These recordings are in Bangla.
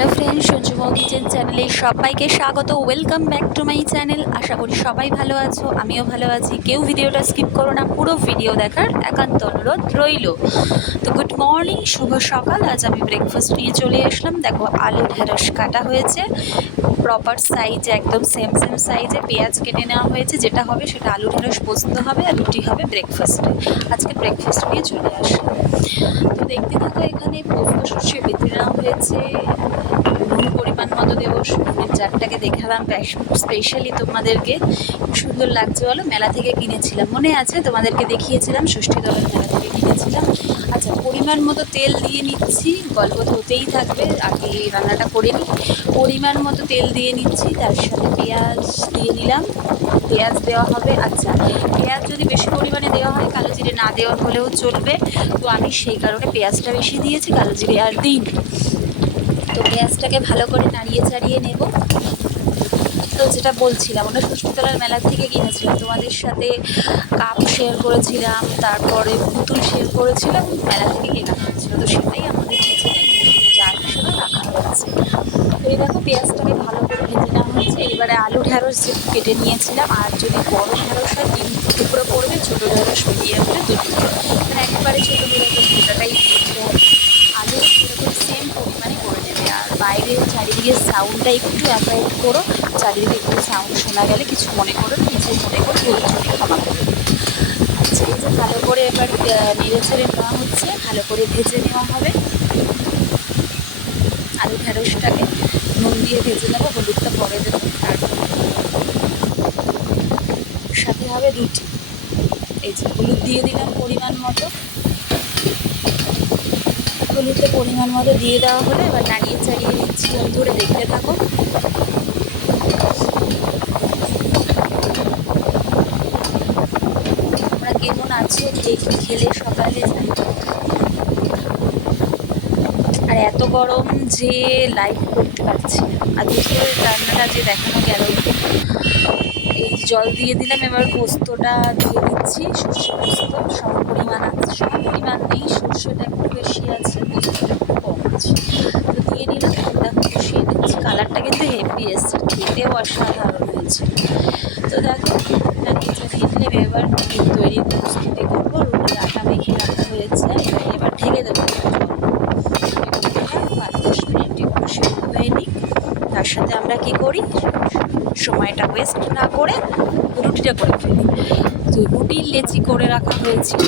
হ্যালো ফ্রেন্ডস, সঞ্জুমা কিচেন চ্যানেলে সবাইকে স্বাগত। Welcome back to my channel. আশা করি সবাই ভালো আছো, আমিও ভালো আছি। কেউ ভিডিওটা স্কিপ করো না, পুরো ভিডিও দেখার একান্ত অনুরোধ রইল। তো গুড মর্নিং, শুভ সকাল। আজ আমি ব্রেকফাস্ট নিয়ে চলে আসলাম। দেখো, আলু ঢেঁড়স কাটা হয়েছে প্রপার সাইজে, একদম সেম সাইজে। পেঁয়াজ কেটে নেওয়া হয়েছে। যেটা হবে সেটা আলু ঢেঁড়স পোস্ত হবে, আর রুটি হবে ব্রেকফাস্টে। আজকে ব্রেকফাস্ট নিয়ে চলে আসলাম। তো দেখতে থাকো, এখানে পোস্ত সর্ষে বেটে নেওয়া হয়েছে। নুন পরিমাণ মতো দেবো। নুনের জারটাকে দেখালাম স্পেশালি তোমাদেরকে। সুন্দর লাগছে বলো, মেলা থেকে কিনেছিলাম, মনে আছে তোমাদেরকে দেখিয়েছিলাম, ষষ্ঠীতলার মেলা থেকে কিনেছিলাম। আচ্ছা, পরিমাণ মতো তেল দিয়ে নিচ্ছি। গল্প তো হতেই থাকবে, আগে রান্নাটা করে নিই। পরিমাণ মতো তেল দিয়ে নিচ্ছি, তার সাথে পেঁয়াজ দিয়ে নিলাম। পেঁয়াজ দেওয়া হবে। আচ্ছা, পেঁয়াজ যদি বেশি পরিমাণে দেওয়া হয়, কালো জিরে না দেওয়া হলেও চলবে। তো আমি সেই কারণে পেঁয়াজটা বেশি দিয়েছি, কালো জিরে আর দিইনি। তো পেঁয়াজটাকে ভালো করে নাড়িয়ে চাড়িয়ে নেব। তো যেটা বলছিলাম, ওটা ষষ্ঠীতলার মেলা থেকে কিনেছিলাম, তোমাদের সাথে কাপ শেয়ার করেছিলাম, তারপরে পুতুল শেয়ার করেছিলাম, মেলা থেকে কেনা হয়েছিল। তো সেটাই আমাদের কিচেনে জার হিসেবে রাখা হয়েছে। তো এই দেখো, পেঁয়াজটাকে ভালো করে ভেজে নেওয়া হয়েছে। এবারে আলু ঢ্যাঁড়স যে কেটে নিয়েছিলাম, আর যদি বড় ঢ্যাঁড়স হয় 3 টুকরো পড়বে, ছোটো ঢ্যাঁড়স মিডিয়াম হলে 2 টুকরো। মানে একেবারে ছোটো মিডিয়াম গোটাটাই দিতে হবে। আলু সেরকম সেম পরিমাণে করে নেবে। আর বাইরে চারিদিকে সাউন্ডটা একটু অ্যাভয়েড করো। চারিদিকে একটু সাউন্ড শোনা গেলে কিছু মনে করো, নিজে মনে করে ভুল ত্রুটি ক্ষমা করে দেবে। আচ্ছা, এই যে ভালো করে এবার নেড়ে ছেড়ে নেওয়া হচ্ছে, ভালো করে ভেজে নেওয়া হবে। আলু ঢ্যাঁড়সটাকে নুন দিয়ে ভেজে নেবো, হলুদটা পরে দেবো। তারপর সাথে হবে রুটি। এই যে হলুদ দিয়ে দিলাম পরিমাণ মতো। হলুদটা পরিমাণ মতো দিয়ে দেওয়া হলে এবার নাড়িয়ে চাড়িয়ে নিচ্ছি। ধরে দেখতে থাকো। তোমরা কেমন আছো, খেলে সকালে জানি। আর এত গরম যে লাইভ করতে পারছি না। আর দুপুরের রান্নাটা যে দেখানো গেল না। এই জল দিয়ে দিলাম, এবার পোস্তটা দিয়ে দিচ্ছি। সর্ষে পোস্ত সম পরিমাণ আছে, সম পরিমাণ নেই, সর্ষেটা একটু বেশি আছে, পোস্তটা একটু কম আছে। তো দিয়ে নিলাম, দেখো কষিয়ে নিচ্ছি। কালারটা কিন্তু হেভি এসছে, খেতেও অসাধারণ হয়েছে। তো দেখো, নাড়িয়ে চাড়িয়ে নিলে এবার রুটির তৈরির প্রস্তুতি করবো। রুটির আটা মেখে রাখা হয়েছে, এবার ঢেকে দেবো। 5-10 মিনিট একটু সেদ্ধ হয়ে নিই। তার সাথে আমরা কি করি, সময়টা ওয়েস্ট না করে রুটিটা করে ফেলি। তো রুটির লেচি করে রাখা হয়েছিল,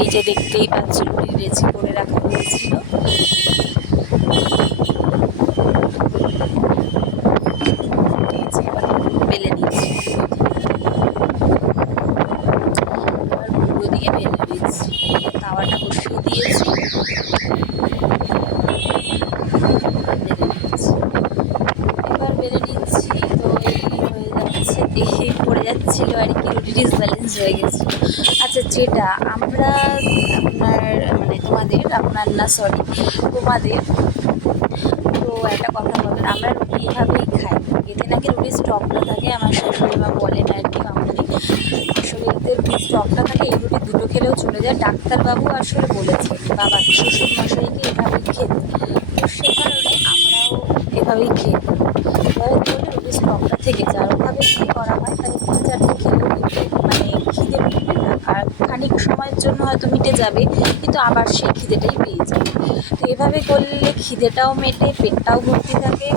এই যে দেখতেই পাচ্ছি রুটির লেচি করে রাখা হয়েছিল। বেলে নিচ্ছি, এবার গুঁড়ো দিয়ে বেলে নিচ্ছি। তাওয়াটা বসিয়ে দিয়েছি, এবার বেলে নিচ্ছি। তো এই হয়ে যাচ্ছে, দেখে পড়ে যাচ্ছিল আর কি, রুটি ডিসব্যালেন্স হয়ে গেছিলো। আচ্ছা, যেটা আমরা আপনার না সরি তোমাদের, তো একটা কথা বলেন, আমরা রুটি এভাবেই খাই, এতে নাকি রুটির স্টকটা থাকে। আমার শাশুড়ি মা বলেন আর কি, মামনি, আসলে এতে রুটির স্টকটা থাকে, এই রুটি দুটো খেলেও চলে যায়। ডাক্তারবাবু আসলে বলেছেন বাবা শ্বশুর মশাইকে এভাবেই খেতে। তো সে কারণে আমরাও এভাবেই খেয়ে এভাবে করলে রুটির স্টকটা থেকে যায়। ওভাবে কী করা হয়, তাহলে 3-4টে খেলেও কিন্তু মানে খিদে মিটবে না। আর খানিক সময়ের জন্য হয়তো মিটে যাবে, কিন্তু আবার সেই খিদেটাই পেয়ে যাবে। তো এভাবে করলে খিদেটাও মেটে, পেটটাও ভর্তি থাকে,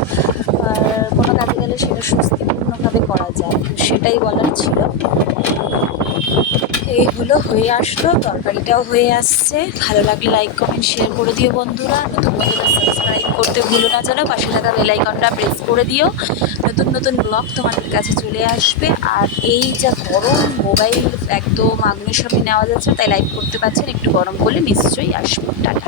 আর কোনো কাজে গেলে সেটা সুস্থিপূর্ণভাবে করা যায়। তো সেটাই বলার ছিল। এইগুলো হয়ে আসলো, তরকারিটাও হয়ে আসছে। ভালো লাগলে লাইক কমেন্ট শেয়ার করে দিও বন্ধুরা। নতুন বন্ধুরা সাবস্ক্রাইব করতে ভুলো না যেন, পাশে থাকা বেল আইকনটা প্রেস করে দিও। নতুন নতুন ব্লগ তোমাদের কাছে চলে আসবে। আর এই যা গরম, মোবাইল একদম আগুনের সামনে নেওয়া যাচ্ছে, তাই লাইভ করতে পারছেন, একটু গরম করলে নিশ্চয়ই আসবে। টাটা।